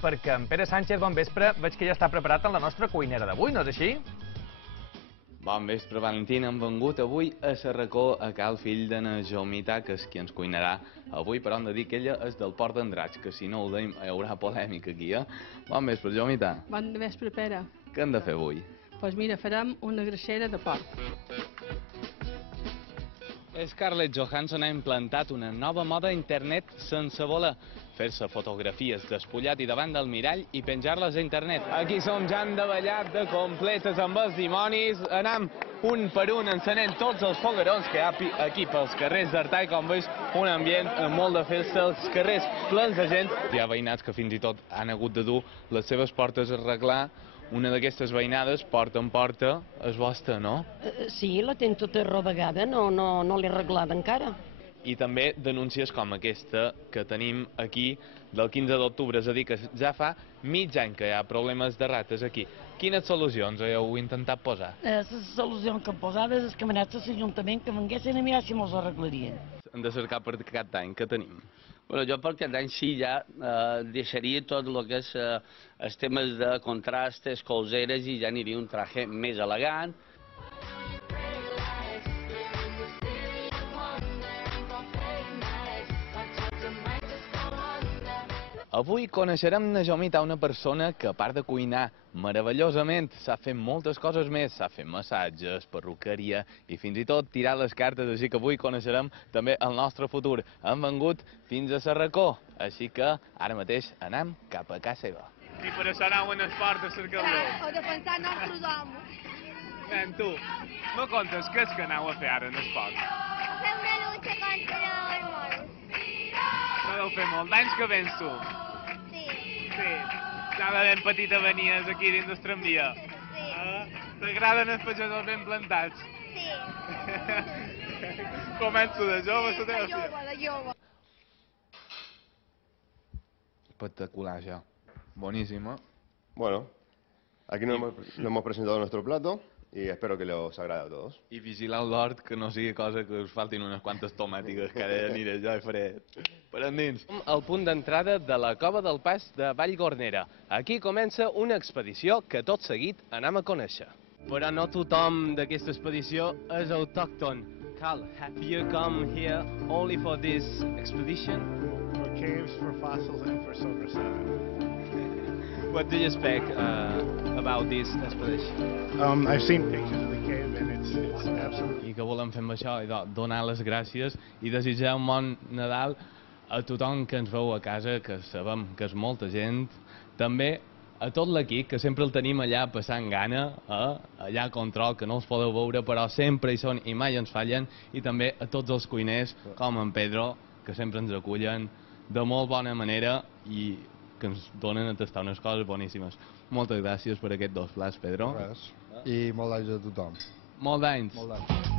perquè en Pere Sánchez, bon vespre, veig que ja està preparat en la nostra cuinera d'avui, no és així? Bon vespre, Valentín. Hem vengut avui a Sarracó a cal fill de na Jomita, que és qui ens cuinarà avui, però hem de dir que ella és del Port d'Andratx, que si no ho deim hi haurà polèmica aquí, eh? Bon vespre, Jomita. Bon vespre, Pere. Què hem de fer avui? Doncs mira, farem una greixera de porc. Scarlett Johansson ha implantat una nova moda a internet sense voler. Fer-se fotografies despullat i davant del mirall i penjar-les a internet. Aquí som ja endavallat de completes amb els dimonis. Anem un per un encenent tots els foguerons que hi ha aquí pels carrers d'Artà, i com veus, un ambient amb molt de festa, els carrers plens de gent. Hi ha veïnats que fins i tot han hagut de dur les seves portes a arreglar. Una d'aquestes veïnades, porta en porta, és vostra, no? Sí, la tenc tota rodegada, no l'he arreglada encara. I també denúncies com aquesta que tenim aquí del 15 d'octubre, és a dir, que ja fa mig any que hi ha problemes de rates aquí. Quines solucions heu intentat posar? La solució que hem posat és que manats a l'Ajuntament que venguessin a mirar si mos arreglarien. Hem de cercar per aquest any, què tenim? Bueno, jo per aquest any sí ja deixaria tot el que és els temes de contrastes, colzeres, i ja aniria un traje més elegant. Avui coneixerem na Jomita, una persona que, a part de cuinar meravellosament, sap fer moltes coses més. Sap fer massatges, perruqueria i fins i tot tirar les cartes, així que avui coneixerem també el nostre futur. Hem vengut fins a Sarracó, així que ara mateix anem cap a casa seva. I per això aneu en esport a cercar-lo. O defensar nostres homes. Nen, tu, no contes què és que aneu a fer ara en esport? Fer una lucha contra el moros. No deu fer molt d'anys que vens tu. Sí. Sí, ja de ben petita venies aquí dins del tramvia. Sí. T'agraden els pagesos ben plantats? Sí. Començo de jove, Sí, de jove. Espectacular, això. Bonísimo. Bueno, aquí nos hemos presentado nuestro plato y espero que os agrade a todos. I vigilar l'hort, que no sigui cosa que us faltin unes quantes tomàtiques, que ara aniré jo i faré per endins. El punt d'entrada de la Cova del Pas de Vallgornera. Aquí comença una expedició que tot seguit anem a conèixer. Però no tothom d'aquesta expedició és autòcton. Cal, have you come here only for this expedition? For caves, for fossils, and for silver salmon. What do you expect about this expedition? I've seen pictures of the cave, and it's absolutely... I que volem fer amb això? I donar les gràcies i desitjar un bon Nadal a tothom que ens veu a casa, que sabem que és molta gent. També a tot l'equip, que sempre el tenim allà passant gana, allà a control, que no els podeu veure, però sempre hi són i mai ens fallen. I també a tots els cuiners, com en Pedro, que sempre ens acullen de molt bona manera i que ens donen a tastar unes coses boníssimes. Moltes gràcies per aquests dos plats, Pedro. Res. I molt d'anys a tothom. Molt d'anys. Molt d'anys.